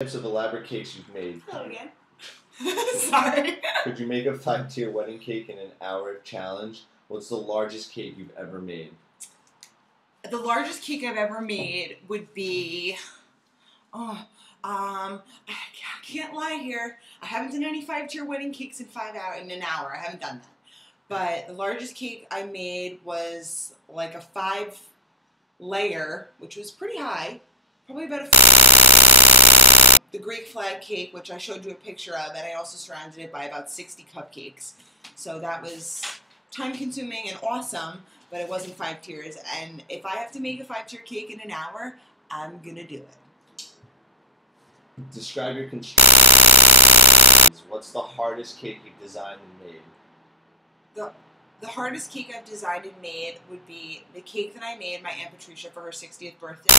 Types of elaborate cakes you've made. Hello again. Sorry. Could you make a 5-tier wedding cake in an hour challenge? What's the largest cake you've ever made? The largest cake I've ever made would be, I can't lie here. I haven't done any 5-tier wedding cakes in an hour. I haven't done that. But the largest cake I made was like a 5-layer, which was pretty high, probably about the Greek flag cake, which I showed you a picture of, and I also surrounded it by about 60 cupcakes. So that was time-consuming and awesome, but it wasn't 5 tiers. And if I have to make a 5-tier cake in an hour, I'm gonna do it. Describe your construction. What's the hardest cake you've designed and made? The hardest cake I've designed and made would be the cake that I made my Aunt Patricia for her 60th birthday.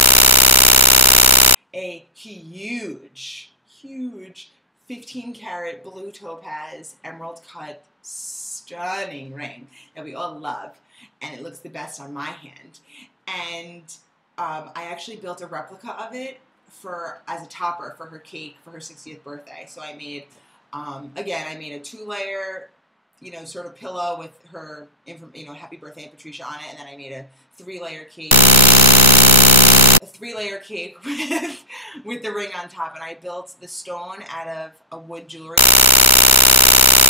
A huge 15-karat blue topaz emerald cut stunning ring that we all love, and it looks the best on my hand. And I actually built a replica of it as a topper for her cake for her 60th birthday. So I made I made a 2-layer sort of pillow with her happy birthday Aunt Patricia on it, and then I made a 3-layer cake. With the ring on top, and I built the stone out of a wood jewelry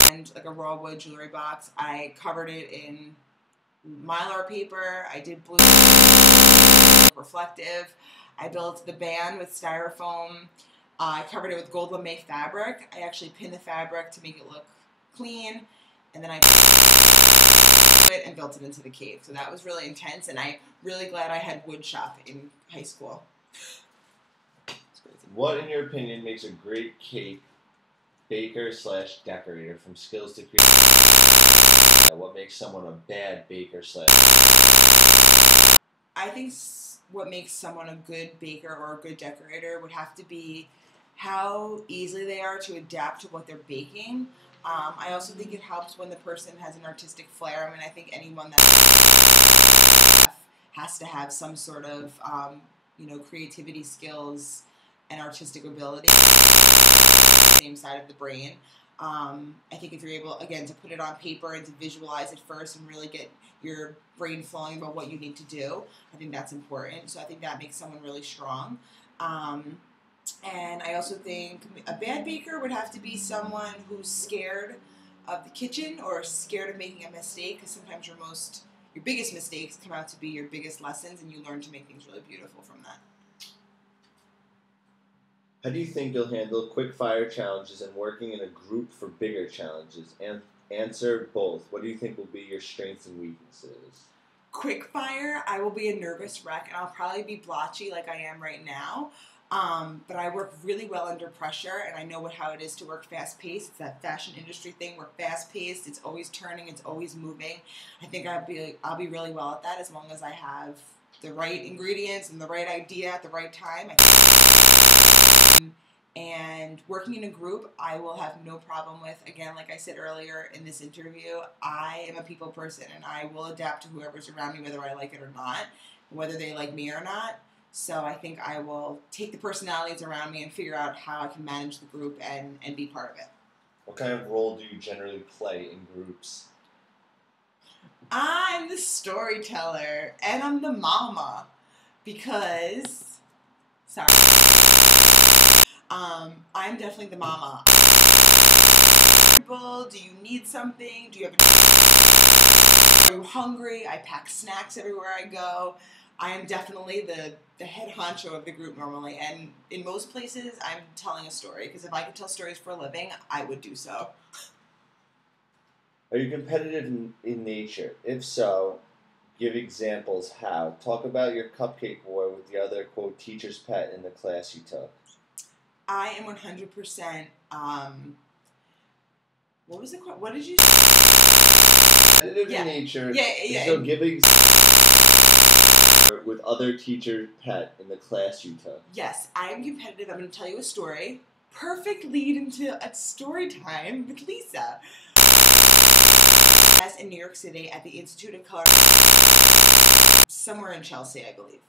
and like a raw wood jewelry box. I covered it in mylar paper. I did blue reflective. I built the band with styrofoam. I covered it with gold lame fabric. I actually pinned the fabric to make it look clean, and then I it and built it into the cake. So that was really intense, and I'm really glad I had wood shop in high school. What, in your opinion, makes a great cake baker/decorator from skills to creativity? What makes someone a bad baker/? I think what makes someone a good baker or a good decorator would have to be how easily they are to adapt to what they're baking. I also think it helps when the person has an artistic flair. I mean, I think anyone that has to have some sort of, creativity skills and artistic ability. Same side of the brain. I think if you're able, again, to put it on paper and to visualize it first and really get your brain flowing about what you need to do, I think that's important. So I think that makes someone really strong. And I also think a bad baker would have to be someone who's scared of the kitchen or scared of making a mistake, because sometimes your biggest mistakes come out to be your biggest lessons, and you learn to make things really beautiful from that. How do you think you'll handle quick fire challenges and working in a group for bigger challenges? And answer both. What do you think will be your strengths and weaknesses? Quick fire, I will be a nervous wreck, and I'll probably be blotchy like I am right now. But I work really well under pressure, and I know how it is to work fast-paced. It's that fashion industry thing. We're fast-paced. It's always turning. It's always moving. I think I'll be really well at that as long as I have the right ingredients and the right idea at the right time. And working in a group, I will have no problem with. Again, like I said earlier in this interview, I am a people person, and I will adapt to whoever's around me, whether I like it or not, whether they like me or not. So I think I will take the personalities around me and figure out how I can manage the group and be part of it. What kind of role do you generally play in groups? I'm the storyteller, and I'm the mama, because, I'm definitely the mama. Do you need something? Are you hungry? I pack snacks everywhere I go. I am definitely the head honcho of the group normally, and in most places I'm telling a story, because if I could tell stories for a living, I would do so. Are you competitive in nature? If so, give examples how. Talk about your cupcake war with the other, quote, teacher's pet in the class you took. I am 100%, what was the question? What did you say? Competitive in nature. Yeah. So give examples with other teacher pet in the class you took. Yes, I am competitive. I'm going to tell you a story. Perfect lead into a story time with Lisa. In New York City at the Institute of Color, somewhere in Chelsea, I believe.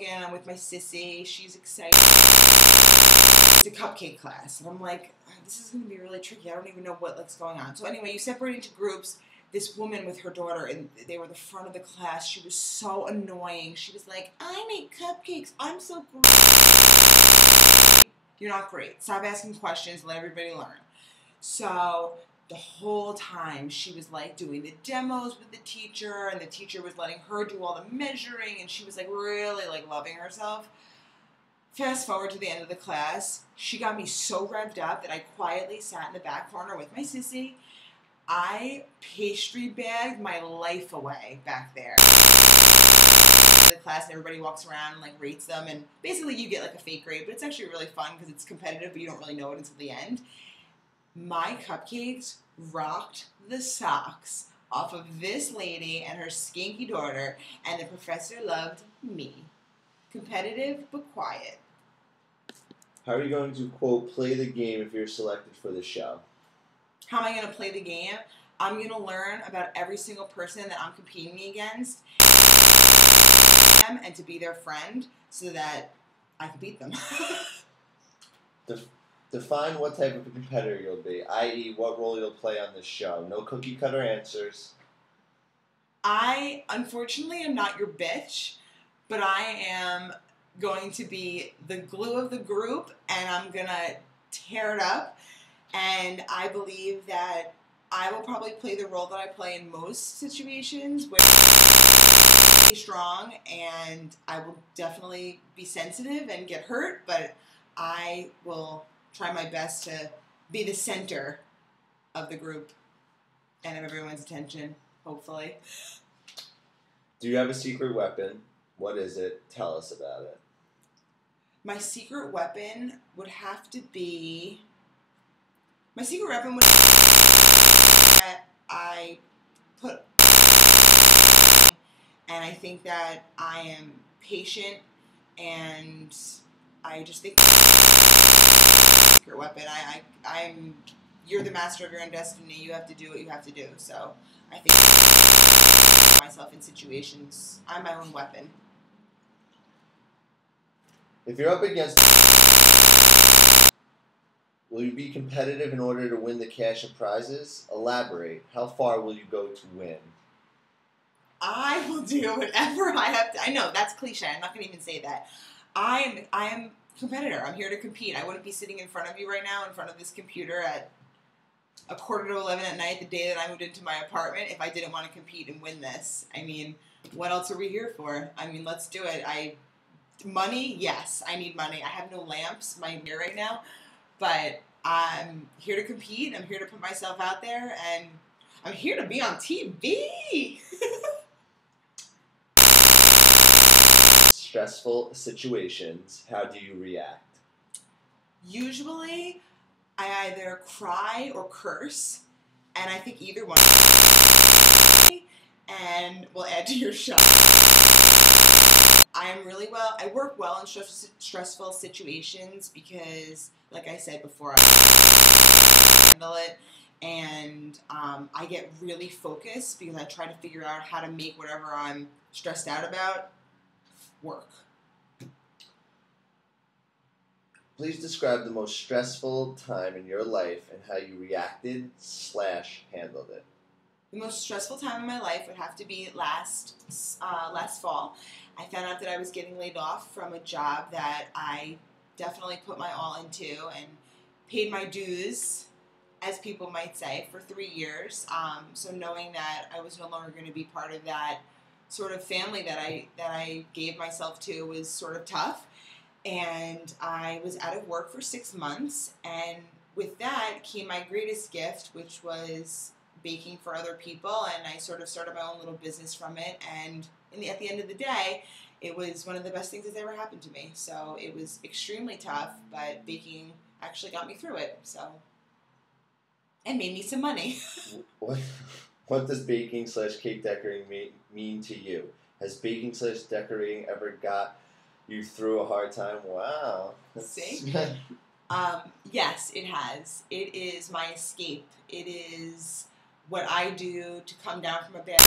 walk in, I'm with my sissy, she's excited. It's a cupcake class, and I'm like, this is going to be really tricky. I don't even know what's going on. So anyway, you separate into groups. This woman with her daughter, and they were the front of the class. She was so annoying. She was like, I make cupcakes. I'm so great. You're not great. Stop asking questions. Let everybody learn. So the whole time she was like doing the demos with the teacher, and the teacher was letting her do all the measuring, and she was like really like loving herself. Fast forward to the end of the class, she got me so revved up that I quietly sat in the back corner with my sissy. I pastry bagged my life away back there. The class, and everybody walks around and like rates them, and basically you get like a fake grade, but it's actually really fun because it's competitive, but you don't really know it until the end. My cupcakes rocked the socks off of this lady and her skanky daughter, and the professor loved me. Competitive but quiet. How are you going to, quote, play the game if you're selected for the show? How am I going to play the game? I'm going to learn about every single person that I'm competing against and to be their friend so that I can beat them. Define what type of competitor you'll be, i.e. what role you'll play on this show. No cookie cutter answers. I, unfortunately, am not your bitch, but I am going to be the glue of the group, and I'm going to tear it up. And I believe that I will probably play the role that I play in most situations, where I'm strong, and I will definitely be sensitive and get hurt, but I will try my best to be the center of the group and of everyone's attention, hopefully. Do you have a secret weapon? What is it? Tell us about it. My secret weapon would have to be... My secret weapon would that I put, and I think that I am patient, and I just think secret weapon. I'm. You're the master of your own destiny. You have to do what you have to do. So I think myself in situations. I'm my own weapon. If you're up against, will you be competitive in order to win the cash and prizes? Elaborate. How far will you go to win? I will do whatever I have to. I know that's cliche. I'm not going to even say that. I am a competitor. I'm here to compete. I wouldn't be sitting in front of you right now, in front of this computer at 11:15 at night, the day that I moved into my apartment, if I didn't want to compete and win this. I mean, what else are we here for? I mean, let's do it. Money, yes, I need money. I have no lamps, my mirror right now, but I'm here to compete. I'm here to put myself out there, and I'm here to be on TV. Stressful situations, how do you react? Usually, I either cry or curse, and I think either one and will add to your show. I work well in stressful situations because, like I said before, I handle it, and I get really focused because I try to figure out how to make whatever I'm stressed out about work. Please describe the most stressful time in your life and how you reacted / handled it. The most stressful time in my life would have to be last fall. I found out that I was getting laid off from a job that I definitely put my all into and paid my dues, as people might say, for 3 years. So knowing that I was no longer going to be part of that sort of family that I gave myself to was sort of tough. And I was out of work for 6 months, and with that came my greatest gift, which was baking for other people, and I sort of started my own little business from it, and at the end of the day, it was one of the best things that's ever happened to me. So it was extremely tough, but baking actually got me through it, so, and made me some money. What does baking / cake decorating mean to you? Has baking / decorating ever got you through a hard time? Wow. See? Yes, it has. It is my escape. It is what I do to come down from a bad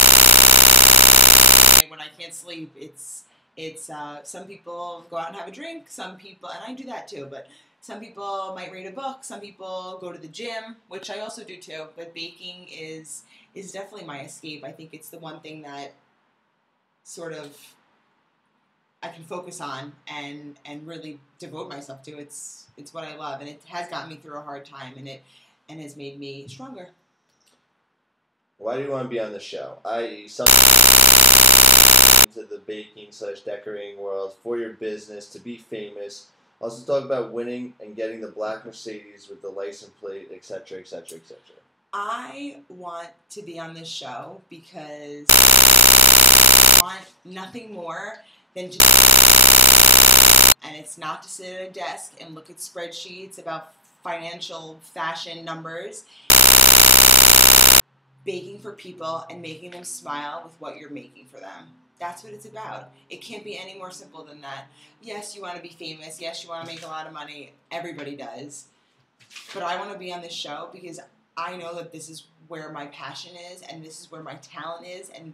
when I can't sleep. It's It's some people go out and have a drink. Some people, and I do that too, but some people might read a book. Some people go to the gym, which I also do too. But baking is definitely my escape. I think it's the one thing that sort of I can focus on and really devote myself to. It's what I love, and it has gotten me through a hard time, and has made me stronger. Why do you want to be on the show? I.e., something into the baking / decorating world for your business to be famous. Also talk about winning and getting the black Mercedes with the license plate, etc., etc., etc. I want to be on this show because I want nothing more than to, and it's not to sit at a desk and look at spreadsheets about financial fashion numbers. Baking for people and making them smile with what you're making for them. That's what it's about. It can't be any more simple than that. Yes, you want to be famous. Yes, you want to make a lot of money. Everybody does. But I want to be on this show because I know that this is where my passion is and this is where my talent is, and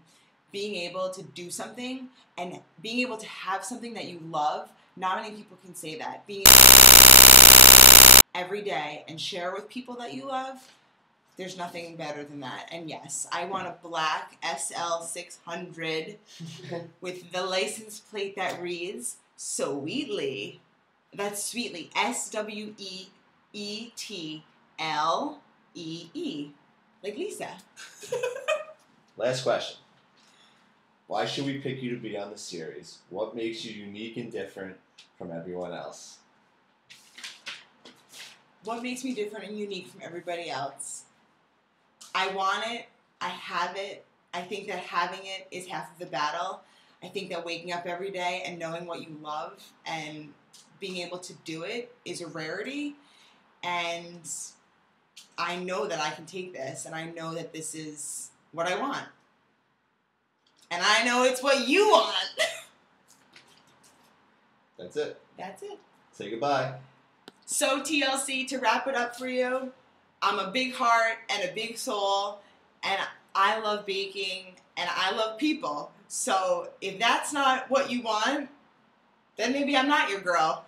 being able to do something and being able to have something that you love, not many people can say that. Being every day and share with people that you love, there's nothing better than that. And yes, I want a black SL600 with the license plate that reads Sweetly. That's Sweetly. SWEETLEE. Like Lisa. Last question. Why should we pick you to be on the series? What makes you unique and different from everyone else? What makes me different and unique from everybody else? I want it. I have it. I think that having it is half of the battle. I think that waking up every day and knowing what you love and being able to do it is a rarity. And I know that I can take this, and I know that this is what I want. And I know it's what you want. That's it. That's it. Say goodbye. So TLC, to wrap it up for you, I'm a big heart and a big soul, and I love baking, and I love people. So if that's not what you want, then maybe I'm not your girl.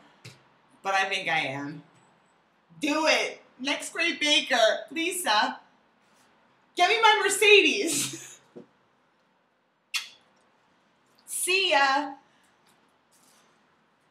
But I think I am. Do it. Next great baker, Lisa. Get me my Mercedes. See ya.